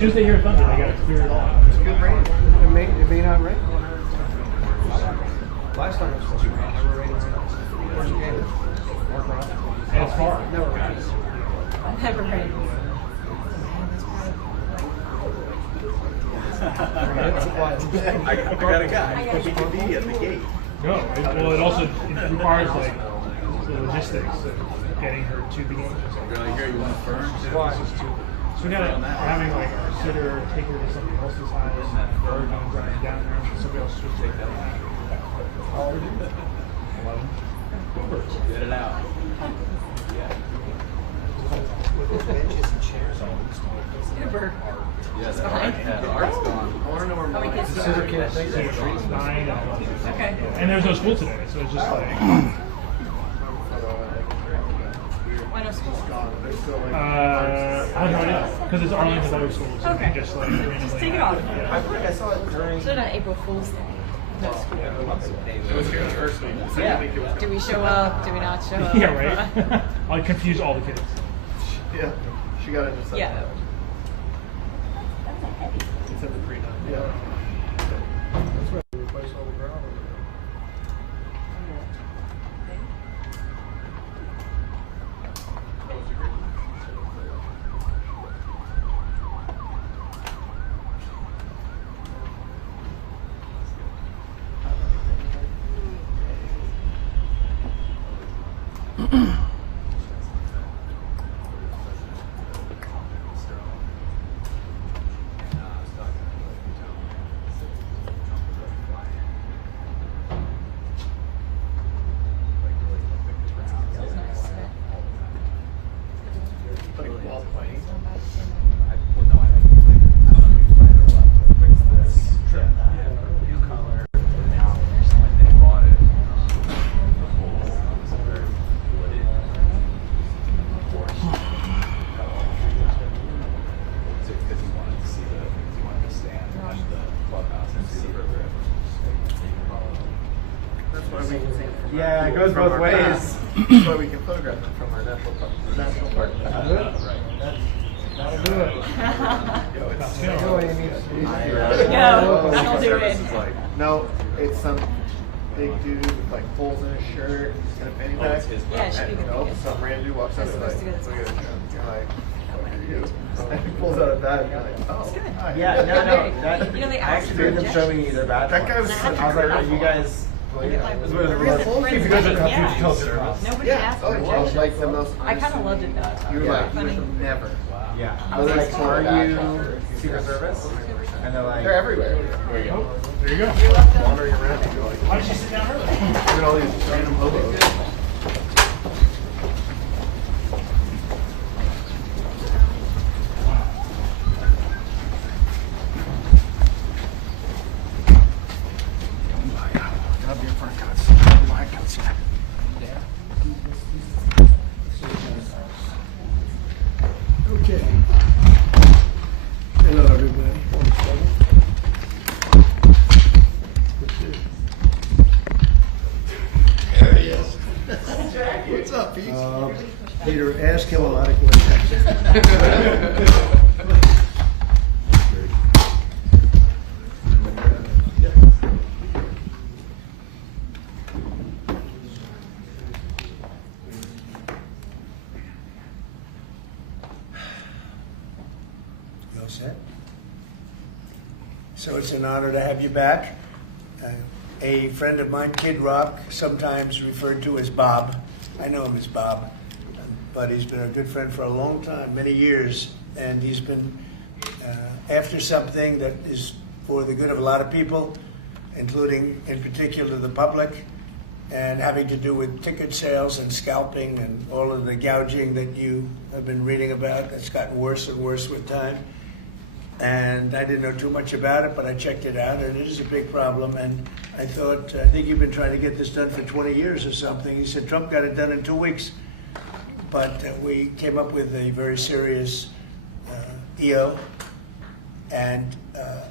As soon as they hear thunder, they gotta clear it off. It's a good rain. It may not rain. Last time it was supposed to rain. Never rained. First game. And it's far. Never rains. Never rains. I got a guy. He can be at the gate. No, it also requires like the logistics of getting her to the game. Really, here you want to firm? Why? So we we're having like our sitter take her to somebody else's house, or driving down there, and somebody else should take that out. How old are you? 11. Get it out. Benches and chairs. Uber. Yeah, the art's gone. I want to know where How many kids do you scissor have? kid thinks Six, it's 9, and 11. Okay. And there's no school today, so it's just like, Why no school? I don't know, because it's Arlington Public Schools, so Okay. you can just like randomly. Just take it off. Yeah. I feel like I saw it during. So not April Fool's Day. No school. It was here first week. Yeah. Do we show up? Do we not show up? Yeah, right? I'll confuse all the kids. Yeah. She got it just like Yeah. that. It's in the pre-9. Yeah. That's right. We replaced all the ground over there. Like ball playing. That's why we can see it from Yeah, it goes from both our ways. path. That's why we can photograph it from our national park. National park. That'll do it. No, he needs to No, that'll do it. No, it's some big dude with like holes in his shirt and a fanny pack. Yeah, she could Nope, be some random dude walks up and like, Supposed look to at get it. You're like, what are you? And he pulls out a bag and you're like, oh. It's good. hi. Yeah, no. That, You know, they I asked actually for made them show me their badge. That guy was I was like, are you guys? Like, If you guys don't have huge culture. Nobody Yeah, asked oh, for well, rejection. like the most. I kind of loved it though. You were Yeah. like, you Funny. would never. Yeah. I was like, are you Secret Service? And they're like, They're everywhere. There you go. There you go. You're welcome. Wandering around, you're like, Why did she sit down early? look at all these random hobos. Okay. Hello, everybody. There he is. What's up, Pete? Peter, ask him a lot of questions. You all set? So it's an honor to have you back. A friend of mine, Kid Rock, sometimes referred to as Bob. I know him as Bob, but he's been a good friend for a long time, many years, and he's been after something that is for the good of a lot of people, including, in particular, the public, and having to do with ticket sales and scalping and all of the gouging that you have been reading about. That's gotten worse and worse with time. And I didn't know too much about it, but I checked it out, and it is a big problem. And I thought, I think you've been trying to get this done for 20 years or something. He said Trump got it done in 2 weeks. But we came up with a very serious EO, and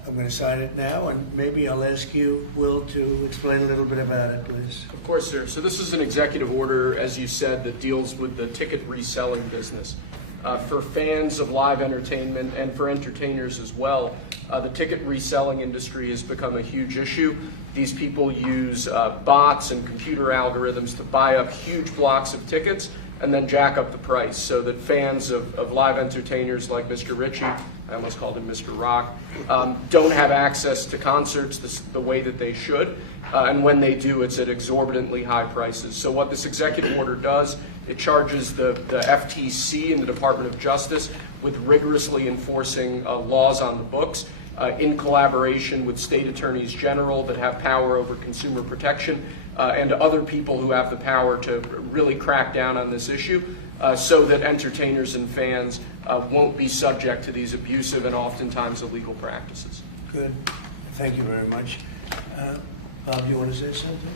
I'm going to sign it now, and maybe I'll ask you, Will, to explain a little bit about it, please. Of course, sir. So this is an executive order, as you said, that deals with the ticket reselling business. For fans of live entertainment and for entertainers as well, the ticket reselling industry has become a huge issue. These people use bots and computer algorithms to buy up huge blocks of tickets and then jack up the price so that fans of live entertainers like Mr. Ritchie, I almost called him Mr. Rock, don't have access to concerts the way that they should. And when they do, it's at exorbitantly high prices. So what this executive order does, it charges the FTC and the Department of Justice with rigorously enforcing laws on the books in collaboration with state attorneys general that have power over consumer protection and other people who have the power to really crack down on this issue so that entertainers and fans won't be subject to these abusive and oftentimes illegal practices. Good. Thank you very much. Bob, you want to say something?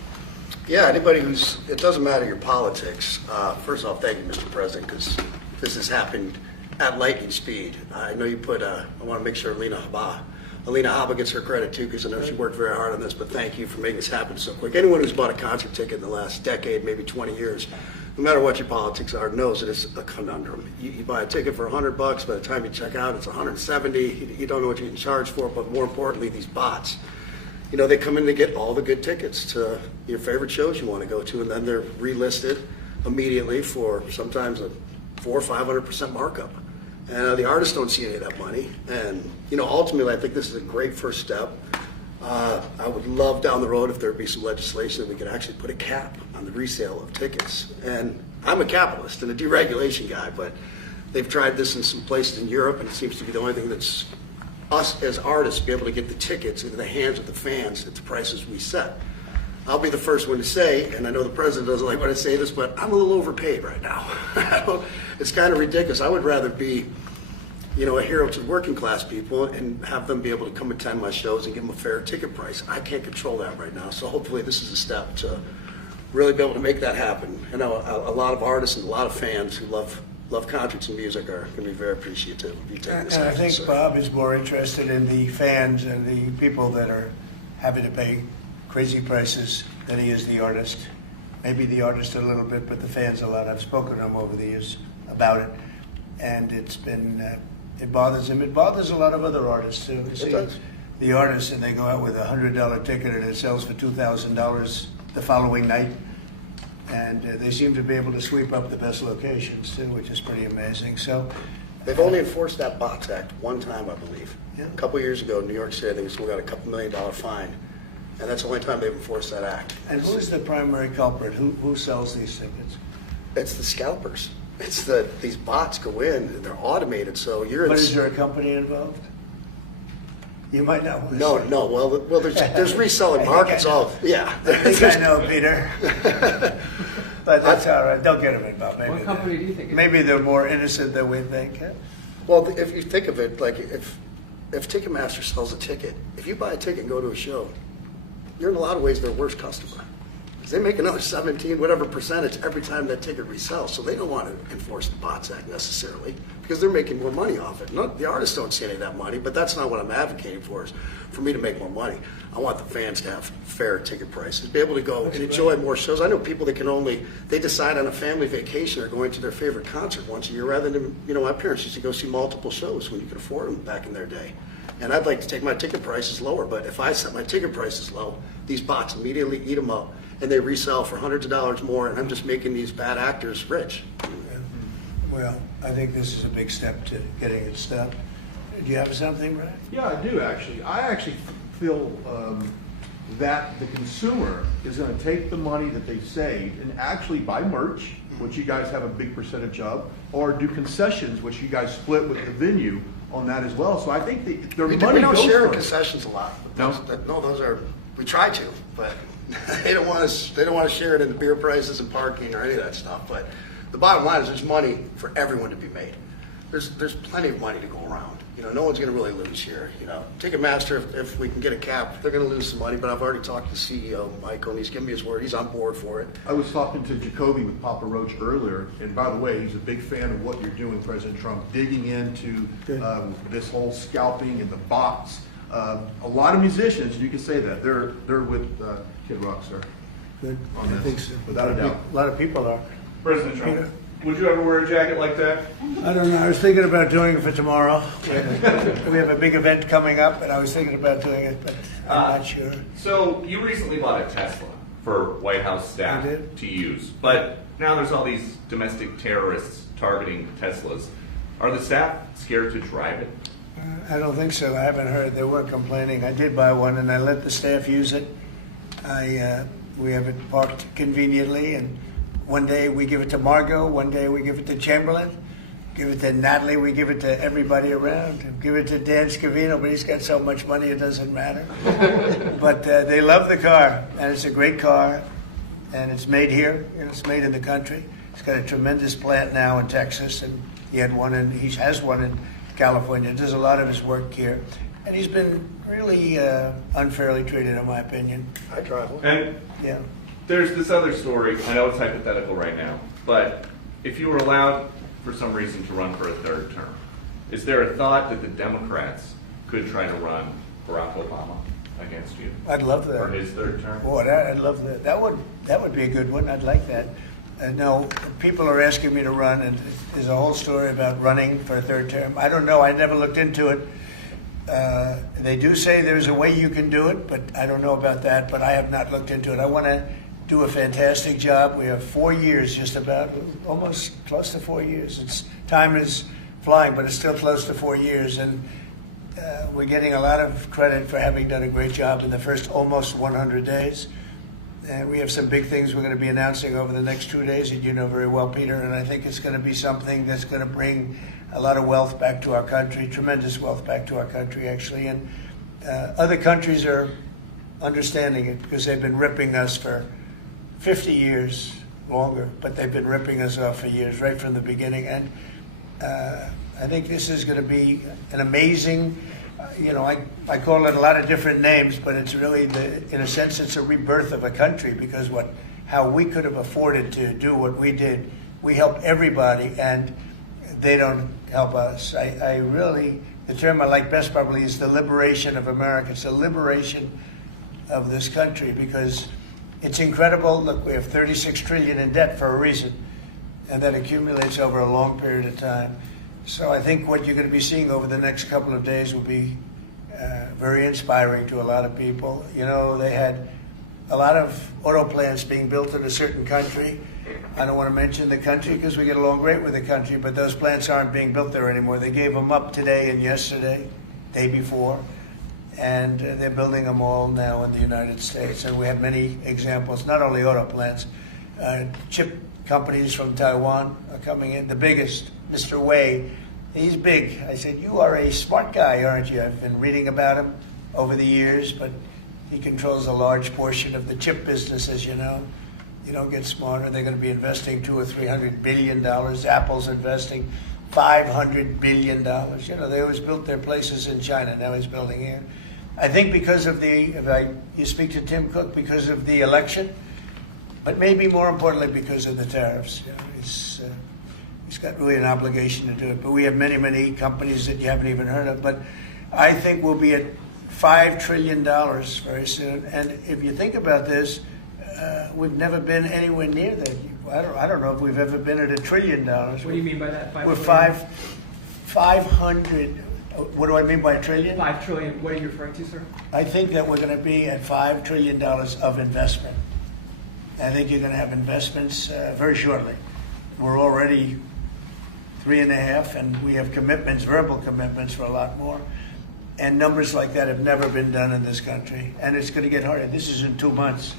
Yeah, anybody who's, it doesn't matter your politics. First off, thank you, Mr. President, because this has happened at lightning speed. I know you put, I want to make sure Alina Haba gets her credit too, because I know she worked very hard on this, but thank you for making this happen so quick. Anyone who's bought a concert ticket in the last decade, maybe 20 years, no matter what your politics are, knows that it's a conundrum. You buy a ticket for $100, by the time you check out, it's $170. You don't know what you're getting charged for, but more importantly, these bots. You know, they come in to get all the good tickets to your favorite shows you want to go to, and then they're relisted immediately for sometimes a 400% or 500% markup. And the artists don't see any of that money. And, you know, ultimately, I think this is a great first step. I would love down the road if there would be some legislation that we could actually put a cap on the resale of tickets. And I'm a capitalist and a deregulation guy, but they've tried this in some places in Europe, and it seems to be the only thing that's us as artists be able to get the tickets into the hands of the fans at the prices we set. I'll be the first one to say, and I know the president doesn't like when I say this, but I'm a little overpaid right now. It's kind of ridiculous. I would rather be, you know, a hero to the working class people and have them be able to come attend my shows and give them a fair ticket price. I can't control that right now, so hopefully this is a step to really be able to make that happen. I know a lot of artists and a lot of fans who love concerts and music are going to be very appreciative of you taking this And I action, think sir. Bob is more interested in the fans and the people that are having to pay crazy prices than he is the artist. Maybe the artist a little bit, but the fans a lot. I've spoken to him over the years about it, and it's been, it bothers him. It bothers a lot of other artists too. You see does. the artists, and they go out with a $100 ticket and it sells for $2,000 the following night. And they seem to be able to sweep up the best locations too, which is pretty amazing. So They've only enforced that Bots Act one time, I believe. Yeah. A couple of years ago in New York City, I think we still got a couple $1 million fine. And that's the only time they've enforced that act. And who's the primary culprit? Who sells these tickets? It's the scalpers. It's these bots go in and they're automated, so you're. But is there a company involved? You might not want to No, say. no. Well, there's reselling markets. All yeah. I think I know, Peter. But that's all right. Don't get them involved. Maybe What company do you think it is? Maybe they're more innocent than we think. Huh? Well, if you think of it, like if Ticketmaster sells a ticket, if you buy a ticket and go to a show, you're in a lot of ways their worst customer. Because they make another 17, whatever percentage every time that ticket resells. So they don't want to enforce the Bots Act necessarily because they're making more money off it. The artists don't see any of that money, but that's not what I'm advocating for, is for me to make more money. I want the fans to have fair ticket prices, be able to go and enjoy more shows. I know people that they decide on a family vacation or going to their favorite concert once a year rather than, you know, my parents used to go see multiple shows when you could afford them back in their day. And I'd like to take my ticket prices lower, but if I set my ticket prices low, these bots immediately eat them up and they resell for hundreds of dollars more, and I'm just making these bad actors rich. Well, I think this is a big step to getting it stopped. Do you have something, Brad? Yeah, I do actually. I actually feel that the consumer is going to take the money that they saved and actually buy merch, which you guys have a big percentage of, or do concessions, which you guys split with the venue on that as well. So I think their money We don't goes share first. concessions a lot. No? No, those are, we try to, but they don't want to share it in the beer prices and parking or any of that stuff. But the bottom line is there's money for everyone to be made. There's plenty of money to go around. You know, no one's going to really lose here. You know, Ticketmaster, if we can get a cap, they're going to lose some money. But I've already talked to the CEO, Michael, and he's given me his word. He's on board for it. I was talking to Jacoby with Papa Roach earlier, and by the way, he's a big fan of what you're doing, President Trump, digging into this whole scalping and the bots. A lot of musicians, you can say that, they're with Kid Rock, sir. Good. On I this, think so. without a doubt. A lot of people are. President Trump. Peter? Would you ever wear a jacket like that? I don't know. I was thinking about doing it for tomorrow. We have a big event coming up, and I was thinking about doing it, but I'm not sure. So you recently bought a Tesla for White House staff to use, but now there's all these domestic terrorists targeting Teslas. Are the staff scared to drive it? I don't think so. I haven't heard. They weren't complaining. I did buy one, and I let the staff use it. We have it parked conveniently, and one day we give it to Margot, one day we give it to Chamberlain, give it to Natalie, we give it to everybody around, give it to Dan Scavino, but he's got so much money it doesn't matter. But they love the car, and it's a great car, and it's made here, it's made in the country. He's got a tremendous plant now in Texas, and he has one in California. Does a lot of his work here, and he's been really unfairly treated, in my opinion. I drive one. And Yeah. there's this other story. I know it's hypothetical right now, but if you were allowed for some reason to run for a third term, is there a thought that the Democrats could try to run Barack Obama against you I'd love that. for his third term? Boy, I'd love that. That would be a good one. I'd like that. No, people are asking me to run, and there's a whole story about running for a third term. I don't know. I never looked into it. They do say there's a way you can do it, but I don't know about that. But I have not looked into it. I want to do a fantastic job. We have 4 years, just about, almost close to 4 years. Time is flying, but it's still close to 4 years, and we're getting a lot of credit for having done a great job in the first almost 100 days. And we have some big things we're going to be announcing over the next 2 days, and you know very well, Peter, and I think it's going to be something that's going to bring a lot of wealth back to our country, tremendous wealth back to our country, actually. And other countries are understanding it because they've been ripping us for 50 years, longer, but they've been ripping us off for years, right from the beginning. And I think this is going to be an amazing, I call it a lot of different names, but it's really, in a sense, it's a rebirth of a country, because how we could have afforded to do what we did. We help everybody, and they don't help us. I really, the term I like best probably is the liberation of America. It's the liberation of this country, because it's incredible. Look, we have 36 trillion in debt for a reason, and that accumulates over a long period of time. So I think what you're going to be seeing over the next couple of days will be very inspiring to a lot of people. They had a lot of auto plants being built in a certain country. I don't want to mention the country because we get along great with the country, but those plants aren't being built there anymore. They gave them up today and yesterday, day before, and they're building them all now in the United States. And we have many examples, not only auto plants, chip companies from Taiwan are coming in. The biggest, Mr. Wei, he's big. I said, you are a smart guy, aren't you? I've been reading about him over the years, but he controls a large portion of the chip business, as you know. You don't get smarter. They're going to be investing $200 or $300 billion. Apple's investing $500 billion. They always built their places in China. Now he's building here. I think because of you speak to Tim Cook, because of the election, but maybe more importantly because of the tariffs. He's got really an obligation to do it. But we have many, many companies that you haven't even heard of. But I think we'll be at $5 trillion very soon. And if you think about this, we've never been anywhere near that. I don't know if we've ever been at $1 trillion. What do you mean by that? We're 500. What do I mean by trillion? 5 trillion. What are you referring to, sir? I think that we're going to be at $5 trillion of investment. I think you're going to have investments very shortly. We're already 3.5, and we have commitments, verbal commitments for a lot more. And numbers like that have never been done in this country. And it's going to get harder. This is in 2 months.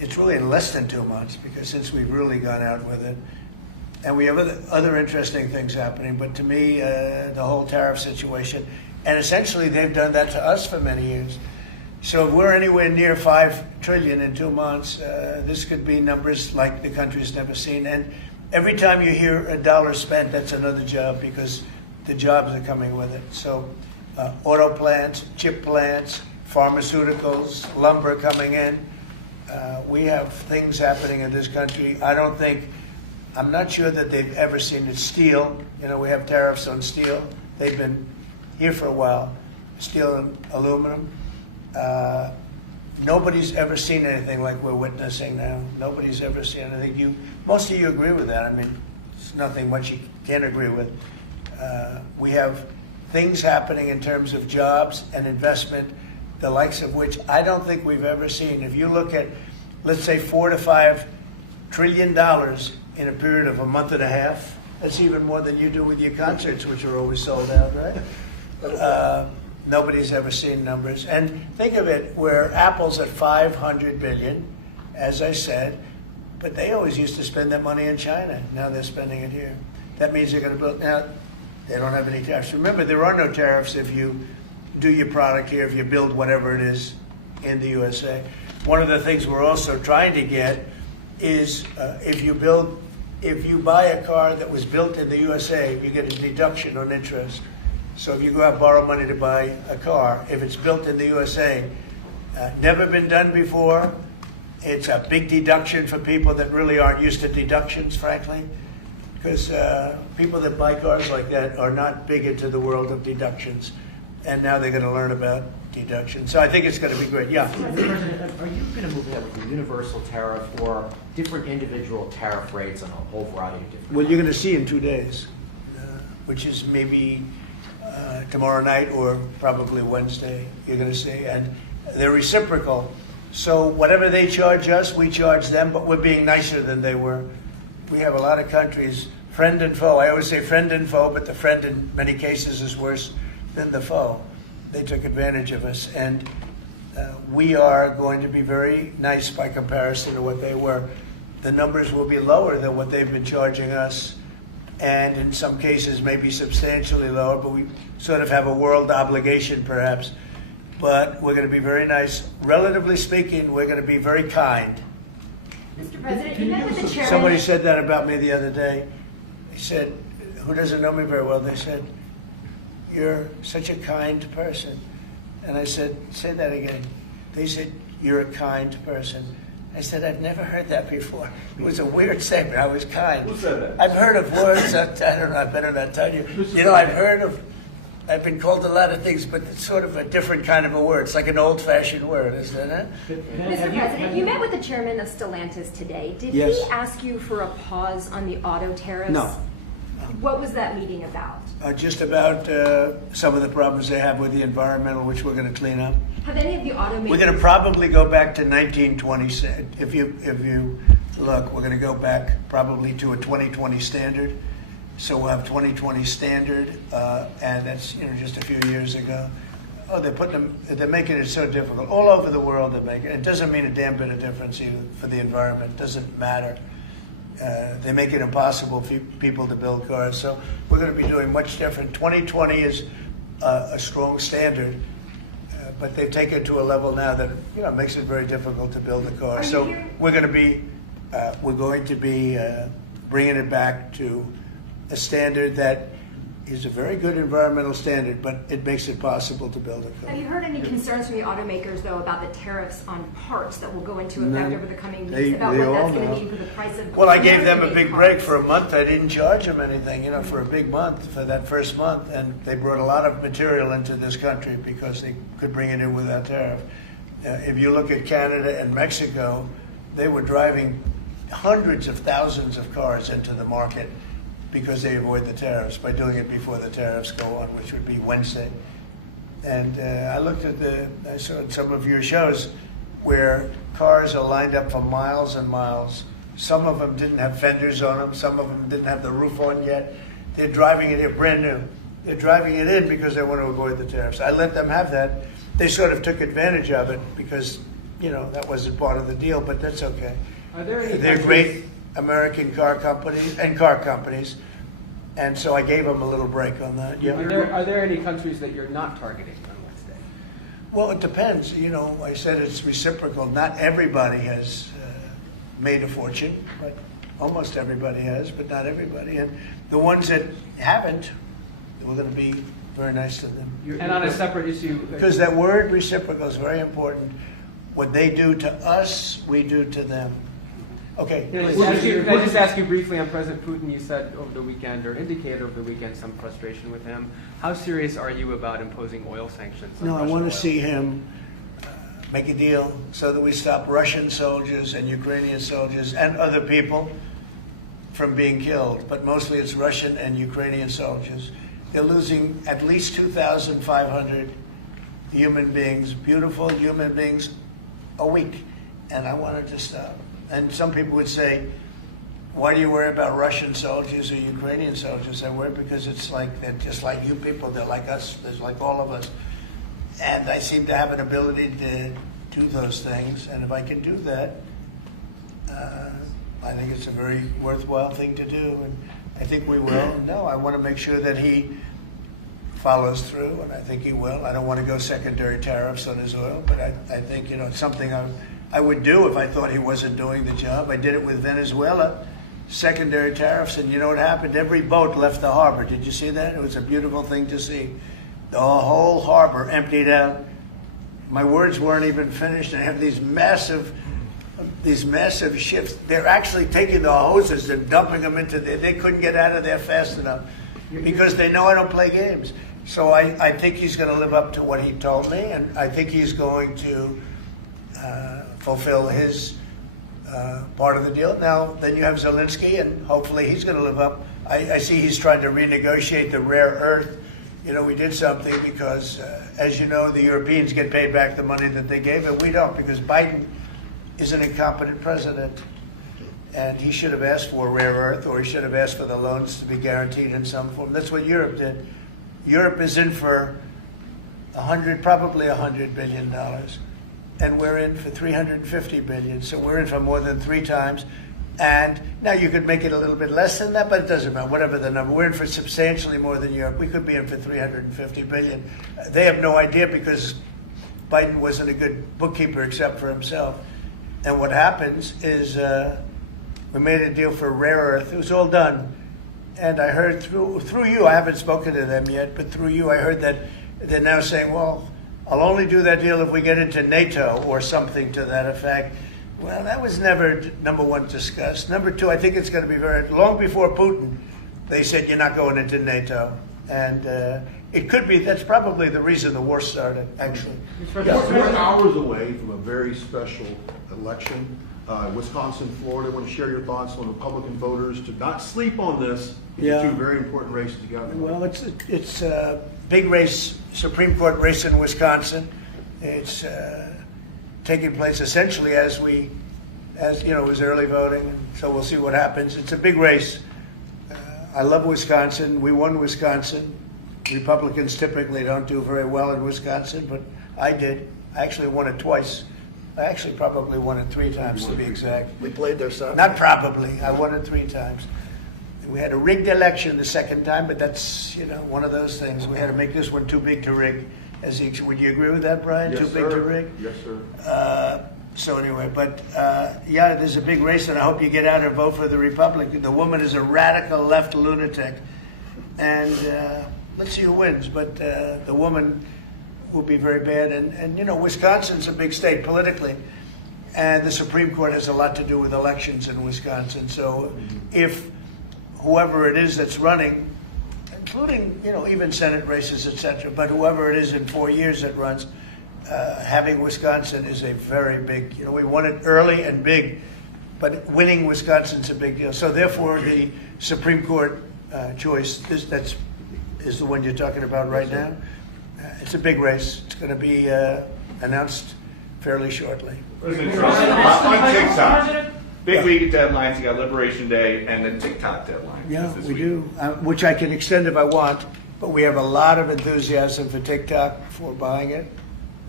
It's really in less than 2 months, because since we've really gone out with it. And we have other interesting things happening. But to me, the whole tariff situation, and essentially they've done that to us for many years. So if we're anywhere near $5 trillion in 2 months, this could be numbers like the country's never seen. And every time you hear a dollar spent, that's another job, because the jobs are coming with it. So auto plants, chip plants, pharmaceuticals, lumber coming in. We have things happening in this country. I'm not sure that they've ever seen it. Steel, we have tariffs on steel. They've been here for a while. Steel and aluminum. Nobody's ever seen anything like we're witnessing now. Nobody's ever seen anything. Most of you agree with that. I mean, It's nothing much you can't agree with. We have things happening in terms of jobs and investment, the likes of which I don't think we've ever seen. If you look at, let's say, $4 to $5 trillion in a period of a month and a half, that's even more than you do with your concerts, which are always sold out, right? Nobody's ever seen numbers. And think of it, where Apple's at $500 billion, as I said, but they always used to spend that money in China. Now they're spending it here. That means they're going to build. Now, they don't have any tariffs. Remember, there are no tariffs if you do your product here, if you build whatever it is in the USA. One of the things we're also trying to get is if you buy a car that was built in the USA, you get a deduction on interest. So if you go out and borrow money to buy a car, if it's built in the USA, never been done before, it's a big deduction for people that really aren't used to deductions, frankly, because people that buy cars like that are not big into the world of deductions, and now they're going to learn about deductions. So I think it's going to be great. Yeah. Mr. President, are you going to move ahead with a universal tariff or different individual tariff rates on a whole variety of different? Well, you're going to see in 2 days, which is maybe tomorrow night or probably Wednesday, you're going to see. And they're reciprocal. So whatever they charge us, we charge them, but we're being nicer than they were. We have a lot of countries, friend and foe. I always say friend and foe, but the friend in many cases is worse than the foe. They took advantage of us. And we are going to be very nice by comparison to what they were. The numbers will be lower than what they've been charging us, and in some cases maybe substantially lower, but we sort of have a world obligation perhaps. But we're going to be very nice. Relatively speaking, we're going to be very kind. Mr. President, you met with the chairman. Somebody said that about me the other day. They said, who doesn't know me very well, they said, you're such a kind person. And I said, say that again. They said, you're a kind person. I said, I've never heard that before. It was a weird statement. I was kind. Who said that? I've heard of words. I don't know. I better not tell you. You know, I've been called a lot of things, but it's sort of a different kind of a word. It's like an old-fashioned word, isn't it? Mr. President, you met with the chairman of Stellantis today. Did Yes. he ask you for a pause on the auto tariffs? No. What was that meeting about? Just about some of the problems they have with the environmental, which we're going to clean up. Have any of the automakers... We're going to probably go back to 1920. If you look, we're going to go back probably to a 2020 standard. So we'll have 2020 standard, and that's just a few years ago. Oh, they're making it so difficult all over the world. They're making it doesn't mean a damn bit of difference either for the environment. It doesn't matter. They make it impossible for people to build cars. So we're going to be doing much different. 2020 is a strong standard, but they've taken it to a level now that makes it very difficult to build a car. So we're going to be bringing it back to a standard that is a very good environmental standard, but it makes it possible to build a car. Have you heard any concerns from the automakers, though, about the tariffs on parts that will go into effect over the coming weeks, about what that's going to mean for the price of... Well, I gave them a big break for a month. I didn't charge them anything, for a big month, for that first month, and they brought a lot of material into this country because they could bring it in without tariff. If you look at Canada and Mexico, they were driving hundreds of thousands of cars into the market because they avoid the tariffs by doing it before the tariffs go on, which would be Wednesday. And I saw some of your shows where cars are lined up for miles and miles. Some of them didn't have fenders on them. Some of them didn't have the roof on yet. They're driving it in brand new. They're driving it in because they want to avoid the tariffs. I let them have that. They sort of took advantage of it because, that wasn't part of the deal, but that's okay. Are there any They're great American car companies, and so I gave them a little break on that. Yeah. Are there any countries that you're not targeting on Wednesday? Well, it depends. I said it's reciprocal. Not everybody has made a fortune, but almost everybody has, but not everybody. And the ones that haven't, we're going to be very nice to them. And on a separate issue... Because that word reciprocal is very important. What they do to us, we do to them. Okay. Can I just ask you briefly on President Putin? You said over the weekend, or indicated over the weekend, some frustration with him. How serious are you about imposing oil sanctions on No, I Russian want oil? to see him make a deal so that we stop Russian soldiers and Ukrainian soldiers and other people from being killed, but mostly it's Russian and Ukrainian soldiers. They're losing at least 2,500 human beings, beautiful human beings, a week. And I wanted to stop. And some people would say, why do you worry about Russian soldiers or Ukrainian soldiers? I worry because it's like, they're just like you people. They're like us. They're like all of us. And I seem to have an ability to do those things. And if I can do that, I think it's a very worthwhile thing to do. And I think we will. No, I want to make sure that he follows through, and I think he will. I don't want to go secondary tariffs on his oil, but I think, it's something I would do if I thought he wasn't doing the job. I did it with Venezuela, secondary tariffs, and you know what happened? Every boat left the harbor. Did you see that? It was a beautiful thing to see. The whole harbor emptied out. My words weren't even finished, and I have these massive ships. They're actually taking the hoses and dumping them into there. They couldn't get out of there fast enough because they know I don't play games. So I think he's going to live up to what he told me, and I think he's going to fulfill his part of the deal. Now, then you have Zelensky, and hopefully he's going to live up. I see he's trying to renegotiate the rare earth. We did something because, as you know, the Europeans get paid back the money that they gave, and we don't, because Biden is an incompetent president. And he should have asked for rare earth, or he should have asked for the loans to be guaranteed in some form. That's what Europe did. Europe is in for probably $100 billion. And we're in for $350 billion. So we're in for more than 3 times. And now you could make it a little bit less than that, but it doesn't matter, whatever the number. We're in for substantially more than Europe. We could be in for $350 billion. They have no idea because Biden wasn't a good bookkeeper except for himself. And what happens is we made a deal for rare earth. It was all done. And I heard through you, I haven't spoken to them yet, but through you I heard that they're now saying, well, I'll only do that deal if we get into NATO or something to that effect. Well, that was never, number one, discussed. Number two, I think it's going to be very, long before Putin, they said you're not going into NATO. And it could be, that's probably the reason the war started, actually. We're hours away from a very special election. Wisconsin, Florida. I want to share your thoughts on Republican voters to not sleep on this. Yeah. 2 very important races together. Well, it's a big race, Supreme Court race in Wisconsin. It's taking place essentially as it was early voting. So we'll see what happens. It's a big race. I love Wisconsin. We won Wisconsin. Republicans typically don't do very well in Wisconsin, but I did. I actually won it twice. I actually probably won it 3 times to be exact. We played there Sunday. Not probably. I won it 3 times. We had a rigged election the second time, but that's one of those things. We had to make this one too big to rig. Would you agree with that, Brian? Yes, too big sir. to rig? Yes, sir. So anyway, but yeah, there's a big race, and I hope you get out and vote for the Republican. The woman is a radical left lunatic, and let's see who wins. But the woman will be very bad. And Wisconsin's a big state politically, and the Supreme Court has a lot to do with elections in Wisconsin. So if whoever it is that's running, including even Senate races, etc., but whoever it is in 4 years that runs, having Wisconsin is a very big. We won it early and big, but winning Wisconsin's a big deal. So therefore, the Supreme Court choice is the one you're talking about right now. It's a big race. It's going to be announced fairly shortly. President Trump, on TikTok, big week of deadlines. You got Liberation Day and then TikTok deadline. Yeah, this we week. do, which I can extend if I want, but we have a lot of enthusiasm for TikTok for buying it.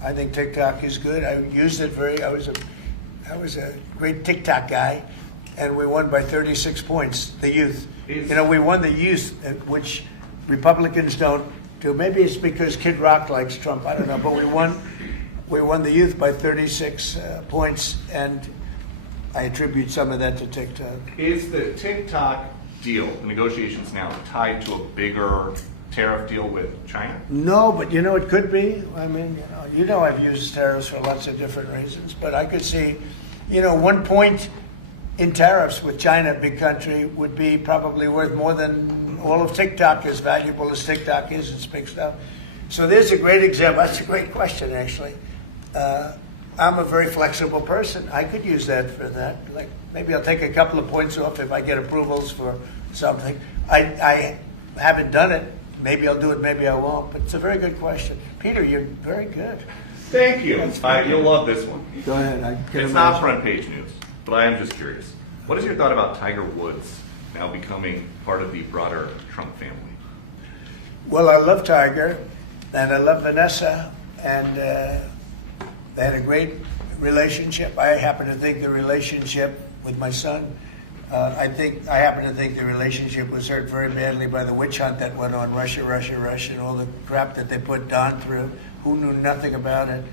I think TikTok is good. I used it I was a great TikTok guy, and we won by 36 points, the youth. We won the youth, which Republicans don't do. Maybe it's because Kid Rock likes Trump, I don't know, but we won the youth by 36 points, and I attribute some of that to TikTok. Is the TikTok deal, the negotiations now, tied to a bigger tariff deal with China? No, but it could be. I mean, I've used tariffs for lots of different reasons, but I could see, 1 point in tariffs with China, a big country, would be probably worth more than all of TikTok, as valuable as TikTok is. It's big stuff. So there's a great example. That's a great question, actually. I'm a very flexible person. I could use that for that. Like maybe I'll take a couple of points off if I get approvals for something. I haven't done it. Maybe I'll do it, maybe I won't. But it's a very good question. Peter, you're very good. Thank you. You'll love this one. Go ahead. It's not front page news, but I am just curious. What is your thought about Tiger Woods now becoming part of the broader Trump family? Well, I love Tiger, and I love Vanessa, and they had a great relationship. I happen to think the relationship with my son, I happen to think the relationship was hurt very badly by the witch hunt that went on, Russia, and all the crap that they put Don through, who knew nothing about it.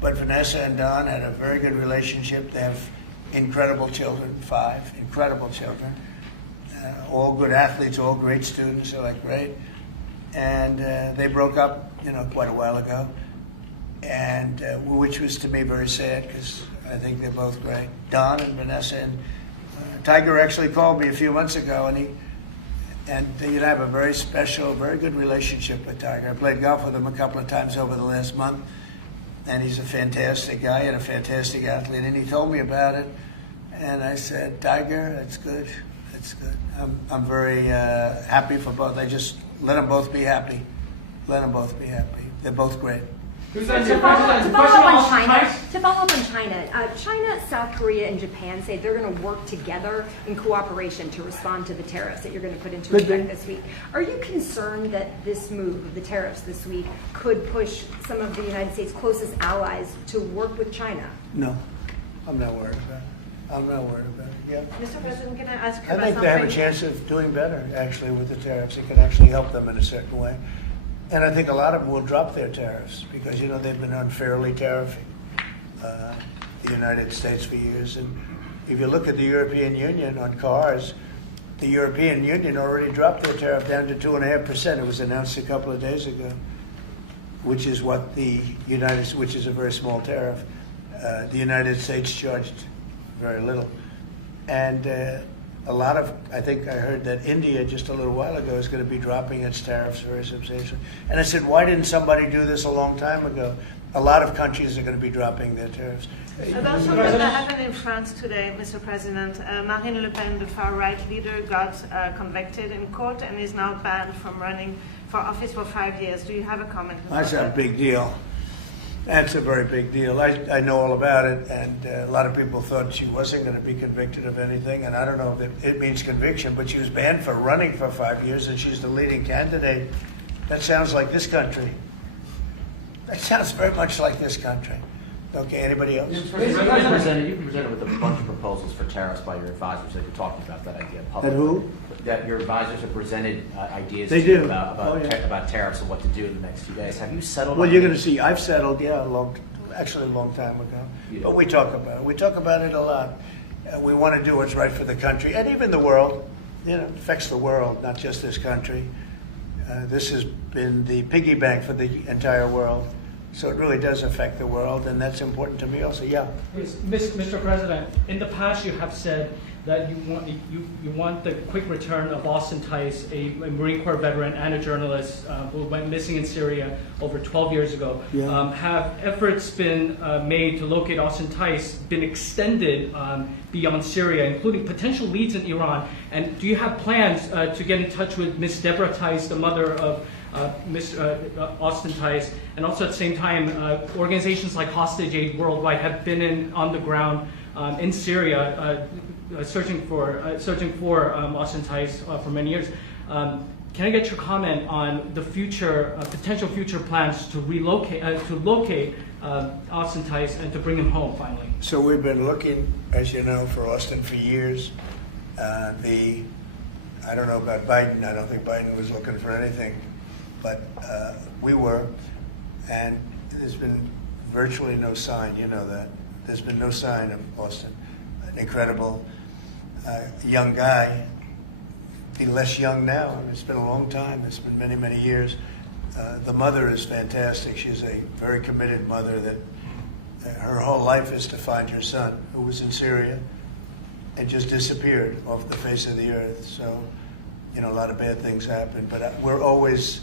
But Vanessa and Don had a very good relationship. They have incredible children, 5 incredible children, all good athletes, all great students. They're like great, and they broke up, quite a while ago, and which was to me very sad because I think they're both great. Don and Vanessa, and Tiger actually called me a few months ago, and they have a very special, very good relationship with Tiger. I played golf with him a couple of times over the last month, and he's a fantastic guy and a fantastic athlete. And he told me about it, and I said, Tiger, that's good. That's good. I'm very happy for both. I just let them both be happy. Let them both be happy. They're both great. To follow up on China, China, South Korea, and Japan say they're going to work together in cooperation to respond to the tariffs that you're going to put into effect this week. Are you concerned that this move of the tariffs this week could push some of the United States' closest allies to work with China? No, I'm not worried about it. I'm not worried about it. Yeah. Mr. President, can I ask you I about think something? they have a chance of doing better, actually, with the tariffs. It can actually help them in a certain way. And I think a lot of them will drop their tariffs because, they've been unfairly tariffing the United States for years. And if you look at the European Union on cars, the European Union already dropped their tariff down to 2.5%. It was announced a couple of days ago, which is what which is a very small tariff. The United States charged very little. And I think I heard that India just a little while ago is going to be dropping its tariffs very substantially. And I said, why didn't somebody do this a long time ago? A lot of countries are going to be dropping their tariffs. About something that happened in France today, Mr. President. Marine Le Pen, the far-right leader, got convicted in court and is now banned from running for office for 5 years. Do you have a comment about that? That's a big deal. That's a very big deal. I know all about it, and a lot of people thought she wasn't going to be convicted of anything, and I don't know if it means conviction, but she was banned for running for 5 years, and she's the leading candidate. That sounds like this country. That sounds very much like this country. Okay, anybody else? You've been presented with a bunch of proposals for tariffs by your advisors that you're talking about that idea publicly. That who? That your advisors have presented ideas They to do. you about tariffs and what to do in the next few days. Have you settled on Well, you're going to see. I've settled, a long time ago. Yeah. But we talk about it. We talk about it a lot. We want to do what's right for the country and even the world. It affects the world, not just this country. This has been the piggy bank for the entire world. So it really does affect the world, and that's important to me also. Yeah. Yes, Mr. President, in the past you have said that you want the quick return of Austin Tice, a Marine Corps veteran and a journalist who went missing in Syria over 12 years ago. Yeah. Have efforts been made to locate Austin Tice been extended beyond Syria, including potential leads in Iran? And do you have plans to get in touch with Ms. Deborah Tice, the mother of Austin Tice, and also at the same time, organizations like Hostage Aid Worldwide have been on the ground in Syria, searching for Austin Tice for many years. Can I get your comment on the future, potential future plans to locate Austin Tice and to bring him home finally? So we've been looking, as you know, for Austin for years. I don't know about Biden. I don't think Biden was looking for anything. But we were, and there's been virtually no sign, you know that. There's been no sign of Austin. An incredible young guy. Be less young now. It's been a long time. It's been many, many years. The mother is fantastic. She's a very committed mother that her whole life is to find her son, who was in Syria and just disappeared off the face of the earth. So, a lot of bad things happen. But we're always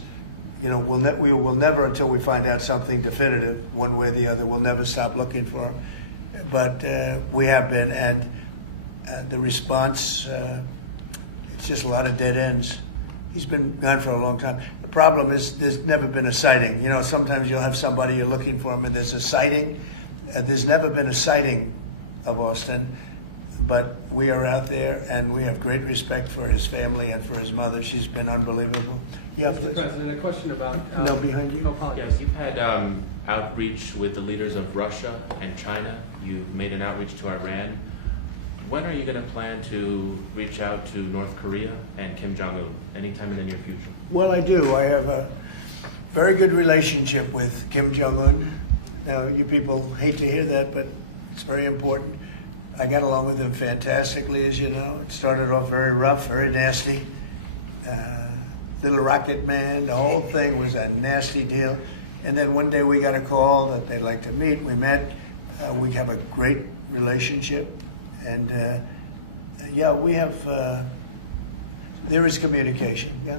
we will never, until we find out something definitive, one way or the other, we'll never stop looking for him. But we have been, and the response, it's just a lot of dead ends. He's been gone for a long time. The problem is there's never been a sighting. Sometimes you'll have somebody you're looking for him, and there's a sighting. There's never been a sighting of Austin, but we are out there, and we have great respect for his family and for his mother. She's been unbelievable. Yeah, Mr. President, a question about... No, behind you. No, apologies. Yes, you've had outreach with the leaders of Russia and China. You've made an outreach to Iran. When are you going to plan to reach out to North Korea and Kim Jong-un? Anytime in the near future? Well, I do. I have a very good relationship with Kim Jong-un. Now, you people hate to hear that, but it's very important. I got along with him fantastically, as you know. It started off very rough, very nasty. Little Rocket Man, the whole thing was a nasty deal. And then one day we got a call that they'd like to meet. We met. We have a great relationship. And yeah, we have, there is communication, yeah.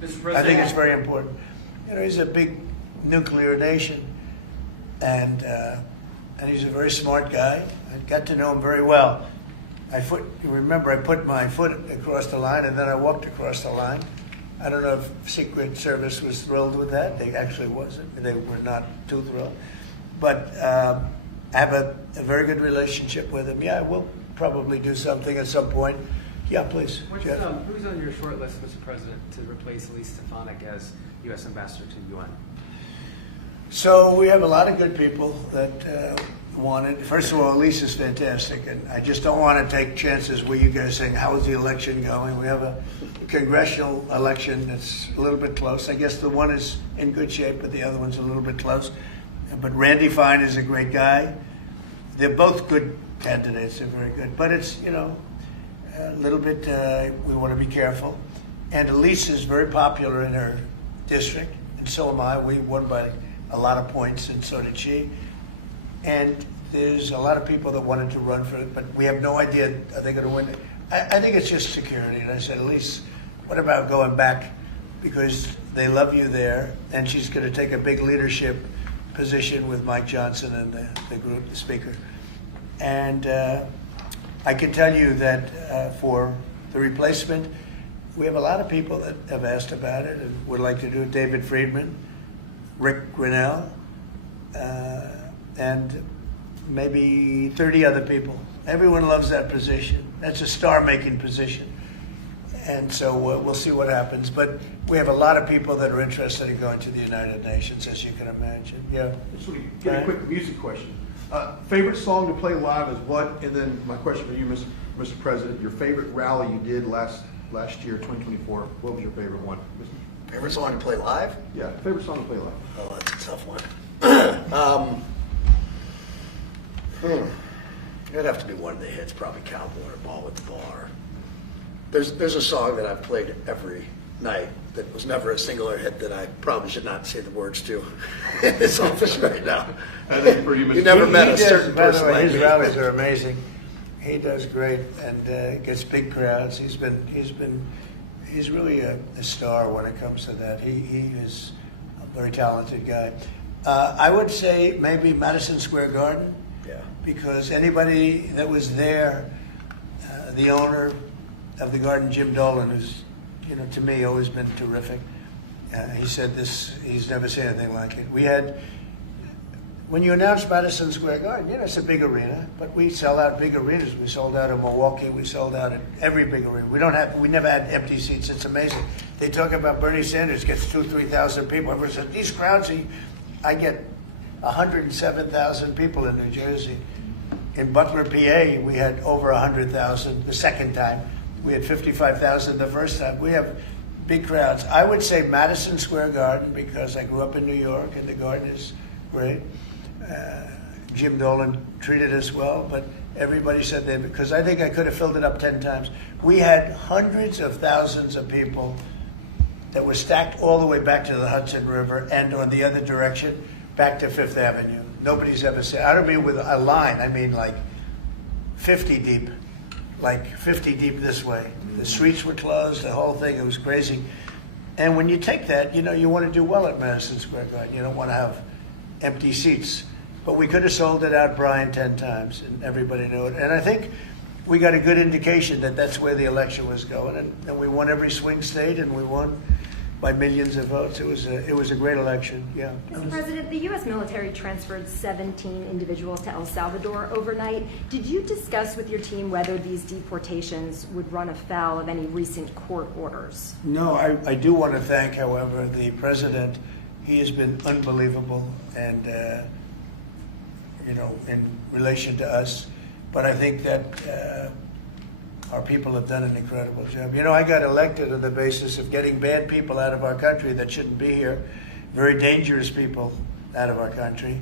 Mr. President. I think it's very important. He's a big nuclear nation, and he's a very smart guy. I got to know him very well. Remember, I put my foot across the line, and then I walked across the line. I don't know if Secret Service was thrilled with that. They actually wasn't. They were not too thrilled. But I have a very good relationship with him. Yeah, we'll probably do something at some point. Yeah, please. Who's on your short list, Mr. President, to replace Elise Stefanik as U.S. Ambassador to the UN? So we have a lot of good people that want it. First of all, Elise is fantastic, and I just don't want to take chances with you guys saying, how is the election going? We have a congressional election that's a little bit close. I guess the one is in good shape, but the other one's a little bit close. But Randy Fine is a great guy. They're both good candidates. They're very good. But it's, a little bit, we want to be careful. And Elise is very popular in her district, and so am I. We won by a lot of points, and so did she. And there's a lot of people that wanted to run for it, but we have no idea, are they going to win it? I think it's just security. And I said, Elise, what about going back? Because they love you there, and she's going to take a big leadership position with Mike Johnson and the group, the speaker. And I can tell you that for the replacement, we have a lot of people that have asked about it and would like to do it. David Friedman, Rick Grinnell, and maybe 30 other people. Everyone loves that position. That's a star-making position. And so we'll see what happens. But we have a lot of people that are interested in going to the United Nations, as you can imagine. Yeah. Just want to get a quick music question. Favorite song to play live is what? And then my question for you, Mr. President, your favorite rally you did last year, 2024. What was your favorite one? Favorite song to play live? Yeah, favorite song to play live. Oh, that's a tough one. It'd have to be one of the hits, probably Cowboy or Ball with the Bar. There's a song that I've played every night that was never a singular hit that I probably should not say the words to in this office right now. You never met a certain person like me. His rallies are amazing. He does great and gets big crowds. He's really a star when it comes to that. He is a very talented guy. I would say maybe Madison Square Garden. Yeah. Because anybody that was there, the owner of the garden, Jim Dolan, who's, to me, always been terrific. He said this, he's never seen anything like it. We had, when you announce Madison Square Garden, it's a big arena, but we sell out big arenas. We sold out in Milwaukee, we sold out at every big arena. We never had empty seats. It's amazing. They talk about Bernie Sanders gets 2,000 to 3,000 people. Everyone says, these crowds, I get 107,000 people in New Jersey. In Butler, PA, we had over 100,000 the second time. We had 55,000 the first time. We have big crowds. I would say Madison Square Garden because I grew up in New York and the garden is great. Jim Dolan treated us well, but everybody said that because I think I could have filled it up 10 times. We had hundreds of thousands of people that were stacked all the way back to the Hudson River and on the other direction back to Fifth Avenue. Nobody's ever said, I don't mean with a line, I mean like 50 deep. Like 50 deep this way. The streets were closed, the whole thing, it was crazy. And when you take that, you want to do well at Madison Square Garden. You don't want to have empty seats. But we could have sold it out, Brian, 10 times, and everybody knew it. And I think we got a good indication that that's where the election was going. And we won every swing state, and we won by millions of votes. It was a great election, yeah. Mr. President, the U.S. military transferred 17 individuals to El Salvador overnight. Did you discuss with your team whether these deportations would run afoul of any recent court orders? No, I do want to thank, however, the president. He has been unbelievable, and in relation to us. But I think that our people have done an incredible job. I got elected on the basis of getting bad people out of our country that shouldn't be here, very dangerous people out of our country,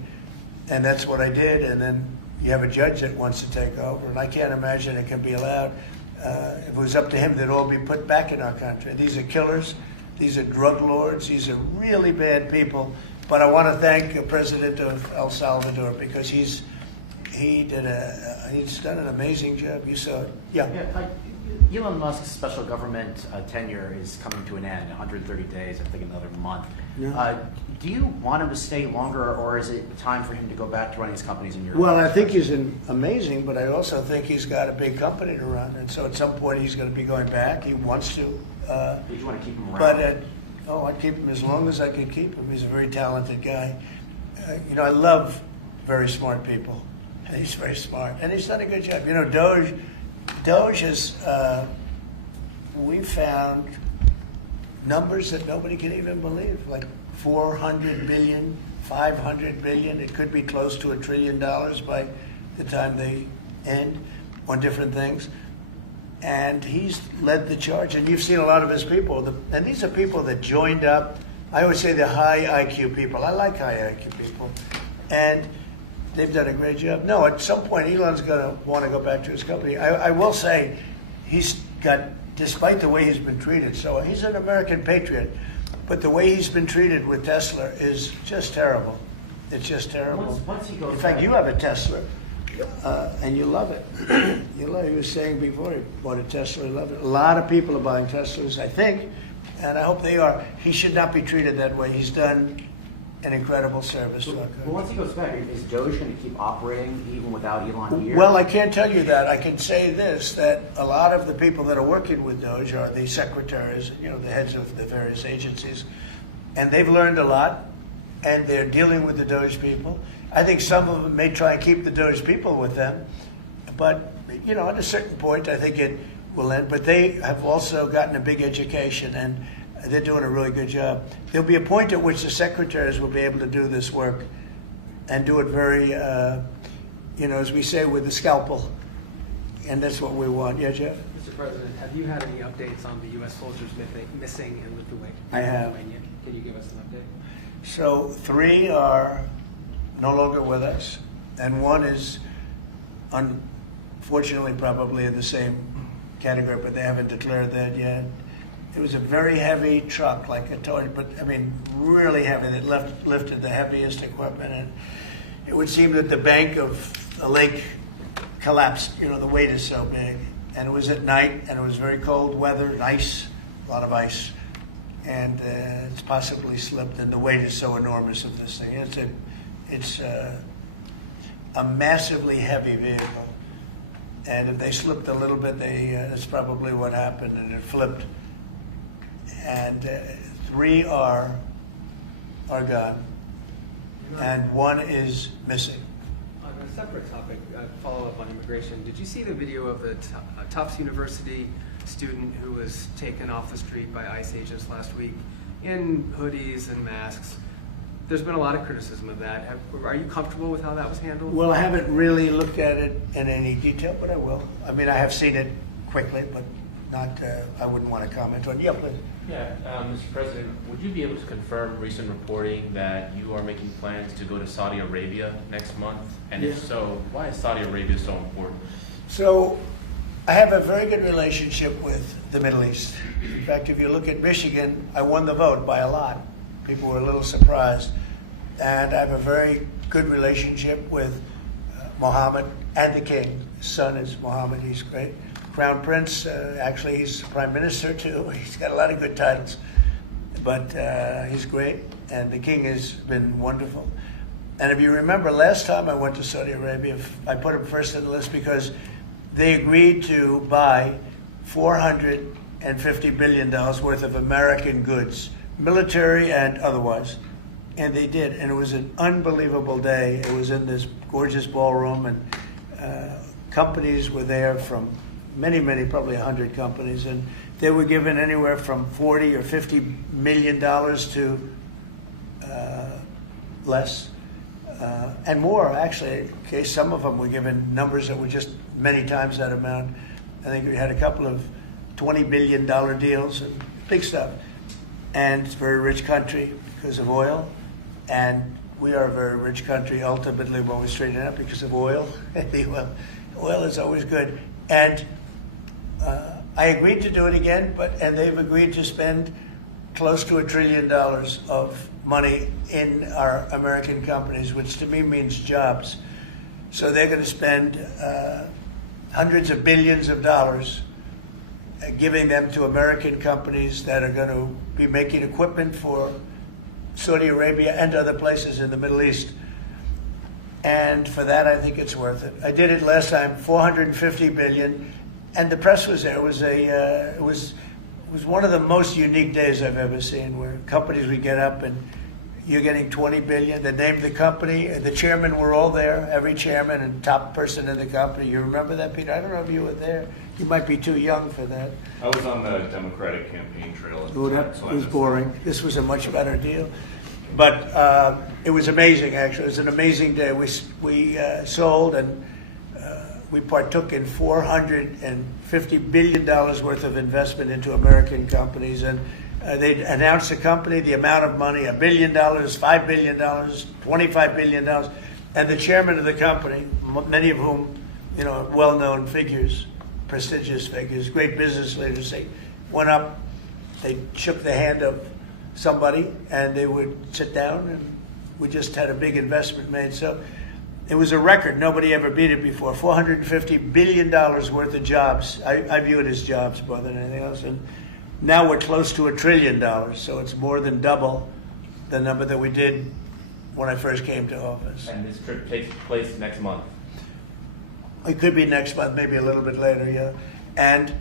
and that's what I did. And then you have a judge that wants to take over, and I can't imagine it can be allowed. If it was up to him, they'd all be put back in our country. These are killers. These are drug lords. These are really bad people. But I want to thank the president of El Salvador because he's done an amazing job. You saw it. Yeah. Elon Musk's special government tenure is coming to an end, 130 days, I think another month. Yeah. Do you want him to stay longer, or is it time for him to go back to running his companies in Europe? Well, I think he's amazing, but I also think he's got a big company to run, and so at some point he's going to be going back. He wants to. Would you want to keep him around? But I'd keep him as long as I could keep him. He's a very talented guy. I love very smart people. And he's very smart, and he's done a good job. Doge is, we found numbers that nobody can even believe, like 400 billion, 500 billion. It could be close to $1 trillion by the time they end on different things. And he's led the charge, and you've seen a lot of his people. And these are people that joined up. I always say they're high IQ people. I like high IQ people. And they've done a great job. No, at some point, Elon's going to want to go back to his company. I will say he's got, despite the way he's been treated, so he's an American patriot, but the way he's been treated with Tesla is just terrible. It's just terrible. Once he goes In fact, back, you have a Tesla, and you love it. You love it. He was saying before he bought a Tesla, he loved it. A lot of people are buying Teslas, I think, and I hope they are. He should not be treated that way. He's done an incredible service to our country. Well, once he goes back, is Doge going to keep operating even without Elon here? Well, I can't tell you that. I can say this, that a lot of the people that are working with Doge are the secretaries, the heads of the various agencies, and they've learned a lot, and they're dealing with the Doge people. I think some of them may try and keep the Doge people with them, but, at a certain point, I think it will end. But they have also gotten a big education, and they're doing a really good job. There'll be a point at which the secretaries will be able to do this work and do it very, as we say, with the scalpel. And that's what we want. Yeah, Jeff? Mr. President, have you had any updates on the U.S. soldiers missing in Lithuania? I have. Can you give us an update? So 3 are no longer with us, and 1 is unfortunately probably in the same category, but they haven't declared that yet. It was a very heavy truck, like a toy, but really heavy. That lifted the heaviest equipment, and it would seem that the bank of the lake collapsed. The weight is so big, and it was at night, and it was very cold weather, ice, a lot of ice, and it's possibly slipped. And the weight is so enormous of this thing. It's a massively heavy vehicle, and if they slipped a little bit, that's probably what happened, and it flipped. And 3 are gone, and 1 is missing. On a separate topic, follow up on immigration. Did you see the video of the Tufts University student who was taken off the street by ICE agents last week in hoodies and masks? There's been a lot of criticism of that. Are you comfortable with how that was handled? Well, I haven't really looked at it in any detail, but I will. I have seen it quickly, but not. I wouldn't want to comment on. Yeah, please. Yeah, Mr. President, would you be able to confirm recent reporting that you are making plans to go to Saudi Arabia next month? And if so, why is Saudi Arabia so important? So, I have a very good relationship with the Middle East. In fact, if you look at Michigan, I won the vote by a lot. People were a little surprised. And I have a very good relationship with Mohammed and the king. His son is Mohammed, he's great. Crown Prince, actually he's Prime Minister too. He's got a lot of good titles. but he's great, and the king has been wonderful. And if you remember, last time I went to Saudi Arabia, I put him first on the list because they agreed to buy $450 billion worth of American goods, military and otherwise. And they did, and it was an unbelievable day. It was in this gorgeous ballroom, and companies were there from many, probably 100 companies, and they were given anywhere from $40 or $50 million to less. And more, actually. Okay, some of them were given numbers that were just many times that amount. I think we had a couple of $20 billion deals and big stuff. And it's a very rich country because of oil. And we are a very rich country ultimately when we straighten it out because of oil. Oil is always good. And I agreed to do it again, and they've agreed to spend close to $1 trillion of money in our American companies, which to me means jobs. So they're going to spend hundreds of billions of dollars giving them to American companies that are going to be making equipment for Saudi Arabia and other places in the Middle East. And for that, I think it's worth it. I did it last time, $450 billion, and the press was there. It was one of the most unique days I've ever seen, where companies would get up and you're getting $20 billion. They named the company. The chairmen were all there, every chairman and top person in the company. You remember that, Peter? I don't know if you were there. You might be too young for that. I was on the Democratic campaign trail. Oh, that was boring. This was a much better deal. But it was amazing, actually. It was an amazing day. We sold and we partook in $450 billion worth of investment into American companies. And they announced the company, the amount of money, $1 billion, $5 billion, $25 billion. And the chairman of the company, many of whom, well-known figures, prestigious figures, great business leaders, they went up, they shook the hand of somebody, and they would sit down, and we just had a big investment made. So it was a record. Nobody ever beat it before. $450 billion worth of jobs. I view it as jobs more than anything else. And now we're close to $1 trillion, so it's more than double the number that we did when I first came to office. And this trip takes place next month. It could be next month, maybe a little bit later, yeah. And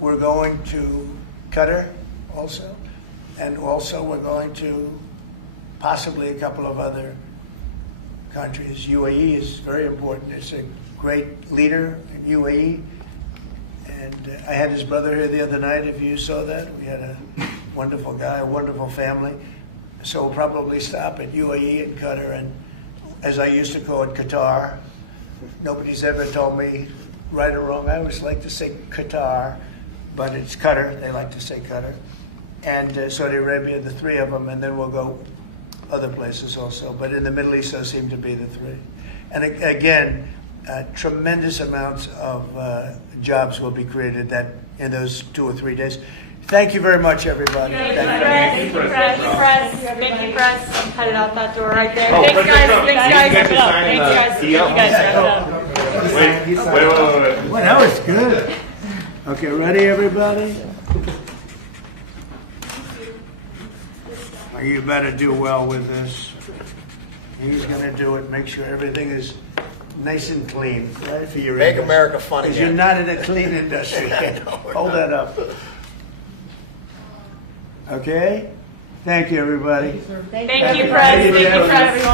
we're going to Qatar also. And also we're going to possibly a couple of other countries. UAE is very important. It's a great leader in UAE. And I had his brother here the other night, if you saw that. We had a wonderful guy, a wonderful family. So we'll probably stop at UAE and Qatar, and as I used to call it, Qatar. Nobody's ever told me right or wrong. I always like to say Qatar, but it's Qatar. They like to say Qatar. And Saudi Arabia, the three of them, and then we'll go other places also. But in the Middle East, those seem to be the three. And again, tremendous amounts of jobs will be created in those 2 or 3 days. Thank you very much, everybody. Thank you, press. Headed out that door right there. Oh, Thanks, guys. Thanks, guys. Thanks, guys. You guys wrap it up. Wait. Well, that was good. Okay, ready, everybody? You better do well with this. He's going to do it. Make sure everything is nice and clean. Right for your Make America fun Because again. you're not in a clean industry. Hold that up. Okay? Thank you, everybody. Thank you, press. Thank you, everyone.